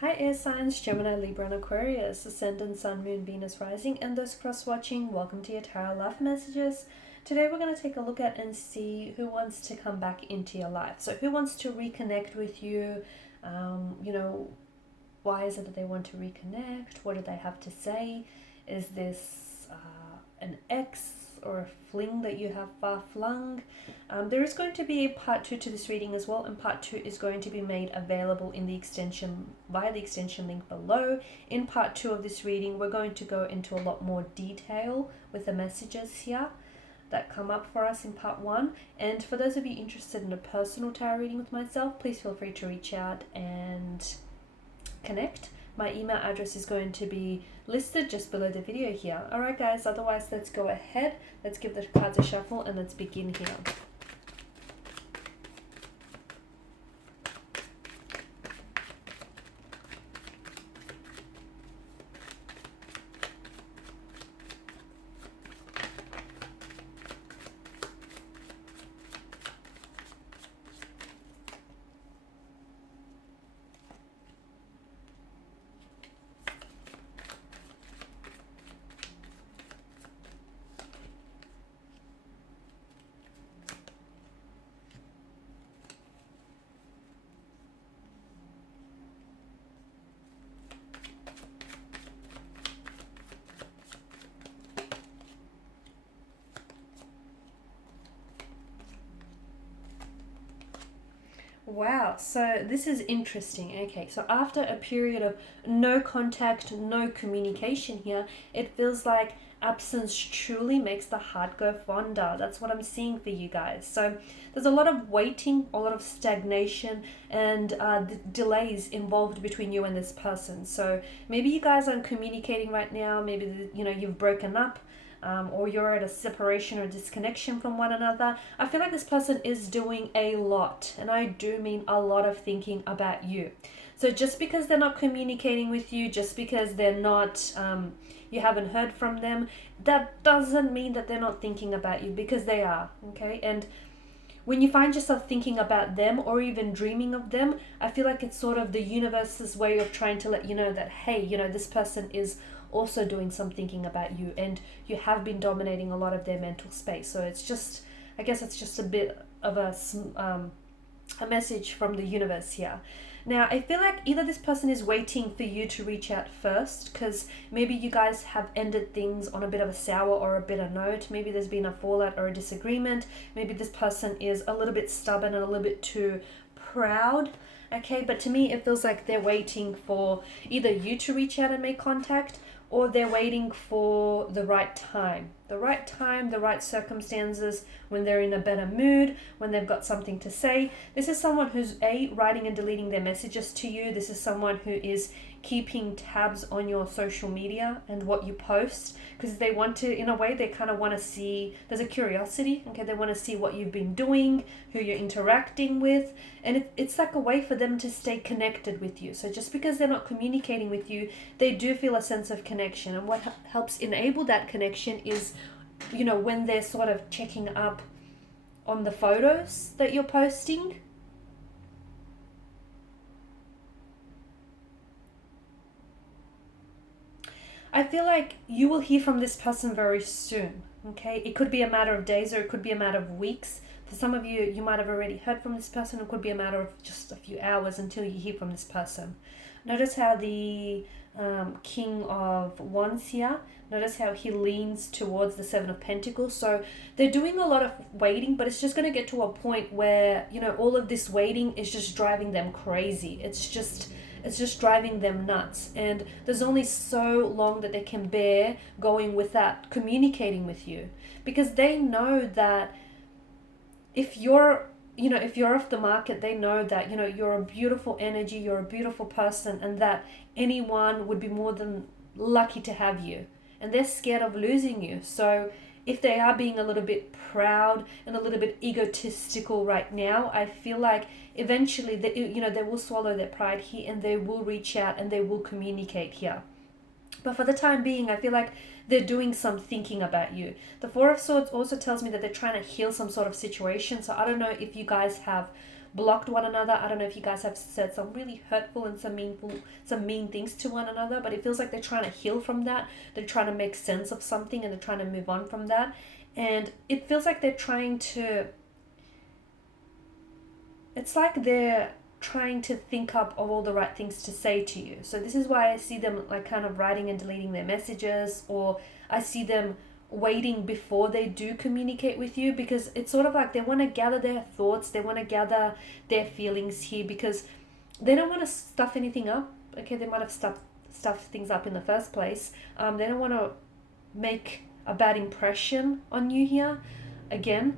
Hi air signs, Gemini, Libra and Aquarius, Ascendant, Sun, Moon, Venus, Rising, and those cross-watching, welcome to your Tarot Life Messages. Today we're going to take a look at and see who wants to come back into your life. So who wants to reconnect with you, why is it that they want to reconnect, what do they have to say, is this an ex or a fling that you have far flung. There is going to be a part 2 to this reading as well, and part 2 is going to be made available in the extension via the extension link below. In part 2 of this reading, we're going to go into a lot more detail with the messages here that come up for us in part 1. And for those of you interested in a personal tarot reading with myself, please feel free to reach out and connect. My email address is going to be listed just below the video here. Alright guys, otherwise let's go ahead, let's give the cards a shuffle and let's begin here. Wow, so this is interesting. Okay, so after a period of no contact, no communication here, it feels like absence truly makes the heart go fonder. That's what I'm seeing for you guys. So there's a lot of waiting, a lot of stagnation, and delays involved between you and this person. So maybe you guys aren't communicating right now. Maybe you've broken up. Or you're at a separation or disconnection from one another. I feel like this person is doing a lot, and I do mean a lot of thinking about you. So just because they're not communicating with you, just because they're not, you haven't heard from them, that doesn't mean that they're not thinking about you, because they are, okay? And when you find yourself thinking about them or even dreaming of them, I feel like it's sort of the universe's way of trying to let you know that, hey, this person is also doing some thinking about you, and you have been dominating a lot of their mental space. So it's just, I guess it's just a bit of a message from the universe here. Now, I feel like either this person is waiting for you to reach out first, because maybe you guys have ended things on a bit of a sour or a bitter note. Maybe there's been a fallout or a disagreement. Maybe this person is a little bit stubborn and a little bit too proud. Okay, but to me, it feels like they're waiting for either you to reach out and make contact, or they're waiting for the right time, the right circumstances, when they're in a better mood, when they've got something to say. This is someone who's writing and deleting their messages to you. This is someone who is keeping tabs on your social media and what you post, because they want to, in a way, they kind of want to see, there's a curiosity, okay? They want to see what you've been doing, who you're interacting with, and it's like a way for them to stay connected with you. So just because they're not communicating with you, they do feel a sense of connection. And what helps enable that connection is, when they're sort of checking up on the photos that you're posting. I feel like you will hear from this person very soon, okay? It could be a matter of days, or it could be a matter of weeks. For some of you, you might have already heard from this person. It could be a matter of just a few hours until you hear from this person. Notice how the King of Wands here, notice how he leans towards the Seven of Pentacles. So they're doing a lot of waiting, but it's just going to get to a point where, all of this waiting is just driving them crazy. It's just driving them nuts, and there's only so long that they can bear going without communicating with you, because they know that if you're off the market, they know that you're a beautiful energy, you're a beautiful person, and that anyone would be more than lucky to have you, and they're scared of losing you. So if they are being a little bit proud and a little bit egotistical right now, I feel like eventually they will swallow their pride here, and they will reach out and they will communicate here. But for the time being, I feel like they're doing some thinking about you. The Four of Swords also tells me that they're trying to heal some sort of situation. So I don't know if you guys have blocked one another. I don't know if you guys have said some really hurtful and some mean things to one another, but it feels like they're trying to heal from that. They're trying to make sense of something and they're trying to move on from that. And it feels like they're trying to, it's like they're trying to think up of all the right things to say to you. So this is why I see them like kind of writing and deleting their messages, or I see them waiting before they do communicate with you, because it's sort of like they want to gather their thoughts, they want to gather their feelings here, because they don't want to stuff anything up. Okay, they might have stuffed things up in the first place. They don't want to make a bad impression on you here. Again,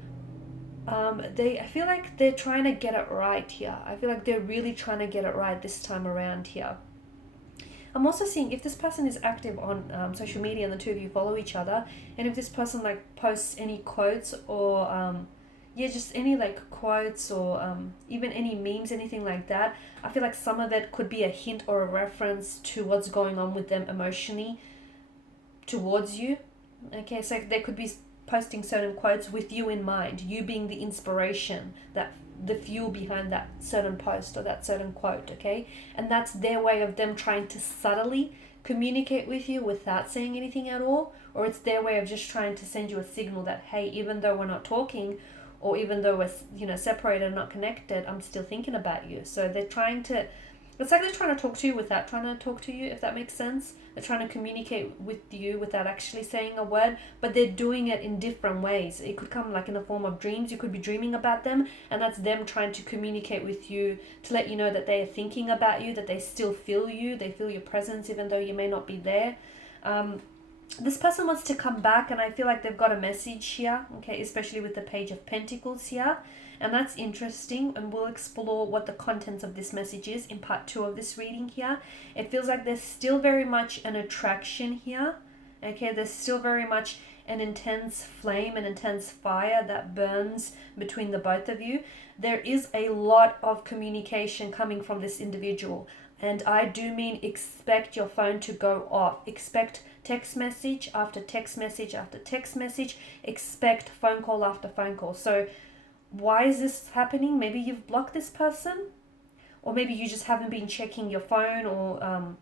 I feel like they're trying to get it right here. I feel like they're really trying to get it right this time around here. I'm also seeing if this person is active on social media and the two of you follow each other, and if this person like posts any quotes or just any like quotes or even any memes, anything like that, I feel like some of it could be a hint or a reference to what's going on with them emotionally towards you. Okay, so they could be posting certain quotes with you in mind, you being the inspiration, that the fuel behind that certain post or that certain quote. Okay, and that's their way of them trying to subtly communicate with you without saying anything at all, or it's their way of just trying to send you a signal that, hey, even though we're not talking, or even though we're separated and not connected, I'm still thinking about you. So they're trying to, it's like they're trying to talk to you without trying to talk to you, if that makes sense. They're trying to communicate with you without actually saying a word, but they're doing it in different ways. It could come like in the form of dreams. You could be dreaming about them, and that's them trying to communicate with you to let you know that they are thinking about you, that they still feel you, they feel your presence even though you may not be there. This person wants to come back, and I feel like they've got a message here, okay, especially with the Page of Pentacles here. And that's interesting, and we'll explore what the contents of this message is in part 2 of this reading here. It feels like there's still very much an attraction here. Okay, there's still very much an intense flame, an intense fire that burns between the both of you. There is a lot of communication coming from this individual. And I do mean expect your phone to go off. Expect text message after text message after text message. Expect phone call after phone call. So why is this happening? Maybe you've blocked this person, or maybe you just haven't been checking your phone, or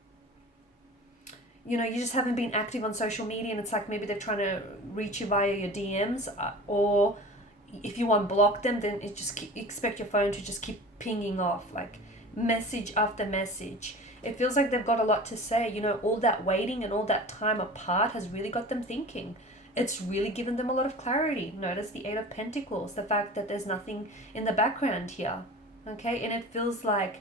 you just haven't been active on social media, and it's like maybe they're trying to reach you via your DMs, or if you unblock them, then expect your phone to just keep pinging off like message after message. It feels like they've got a lot to say. All that waiting and all that time apart has really got them thinking. It's really given them a lot of clarity. Notice the 8 of Pentacles, the fact that there's nothing in the background here. Okay, and it feels like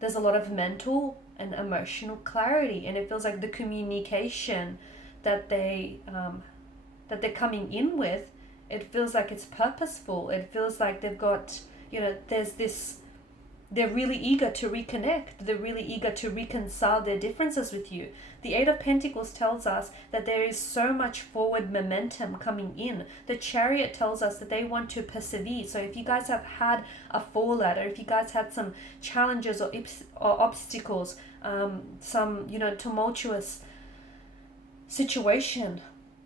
there's a lot of mental and emotional clarity, and it feels like the communication that they're coming in with, it feels like it's purposeful. It feels like they've got, there's this, they're really eager to reconnect. They're really eager to reconcile their differences with you. The 8 of Pentacles tells us that there is so much forward momentum coming in. The Chariot tells us that they want to persevere. So if you guys have had a fallout, or if you guys had some challenges or obstacles, some, tumultuous situation,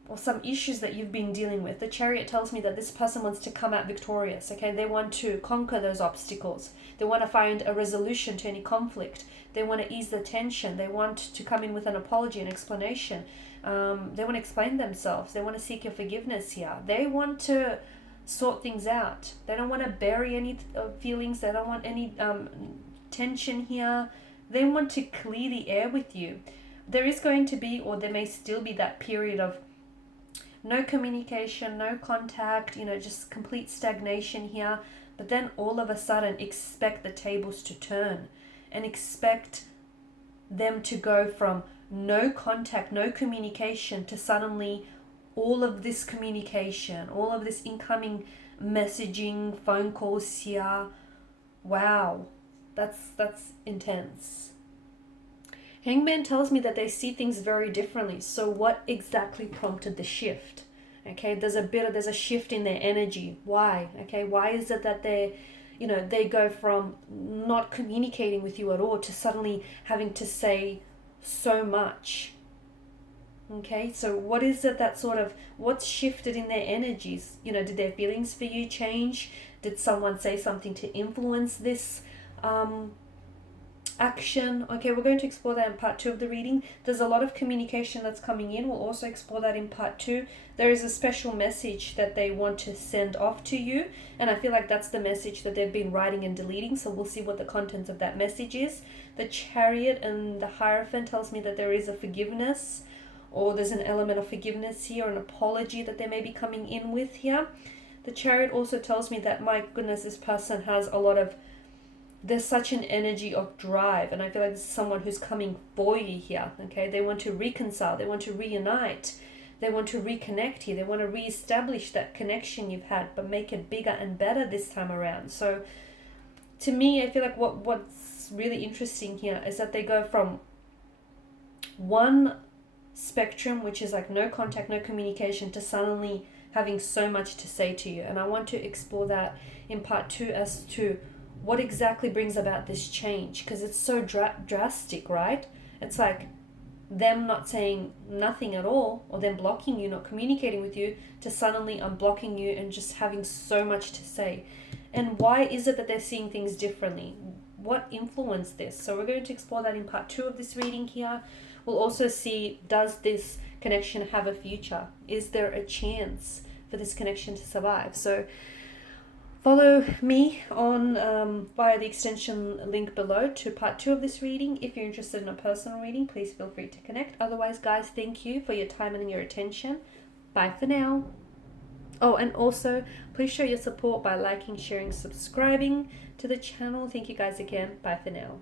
or some issues that you've been dealing with, the Chariot tells me that this person wants to come out victorious. Okay, they want to conquer those obstacles. They want to find a resolution to any conflict. They want to ease the tension. They want to come in with an apology and explanation. They want to explain themselves. They want to seek your forgiveness here. They want to sort things out. They don't want to bury any feelings. They don't want any tension here. They want to clear the air with you. There is going to be, or there may still be, that period of no communication, no contact, just complete stagnation here. But then all of a sudden, expect the tables to turn, and expect them to go from no contact, no communication, to suddenly all of this communication, all of this incoming messaging, phone calls here. Wow, that's intense. Hangman tells me that they see things very differently. So what exactly prompted the shift? Okay, there's a shift in their energy. Why? Okay, why is it that they go from not communicating with you at all to suddenly having to say so much? Okay, so what is it that sort of, what's shifted in their energies? You know, did their feelings for you change? Did someone say something to influence this action? Okay, we're going to explore that in part 2 of the reading. There's a lot of communication that's coming in. We'll also explore that in part 2. There is a special message that they want to send off to you, and I feel like that's the message that they've been writing and deleting, so we'll see what the contents of that message is. The Chariot and the Hierophant tells me that there is a forgiveness, or there's an element of forgiveness here, an apology that they may be coming in with here. The Chariot also tells me that, my goodness, this person has a lot of, there's such an energy of drive, and I feel like this is someone who's coming for you here. Okay, they want to reconcile, they want to reunite, they want to reconnect here, they want to reestablish that connection you've had, but make it bigger and better this time around. So to me, I feel like what's really interesting here is that they go from one spectrum, which is like no contact, no communication, to suddenly having so much to say to you. And I want to explore that in part 2 as to what exactly brings about this change, because it's so drastic, right? It's like them not saying nothing at all, or them blocking you, not communicating with you, to suddenly unblocking you and just having so much to say. And why is it that they're seeing things differently? What influenced this? So we're going to explore that in part 2 of this reading here. We'll also see, does this connection have a future? Is there a chance for this connection to survive? So follow me on via the extension link below to part 2 of this reading. If you're interested in a personal reading, please feel free to connect. Otherwise, guys, thank you for your time and your attention. Bye for now. Oh, and also, please show your support by liking, sharing, subscribing to the channel. Thank you guys again. Bye for now.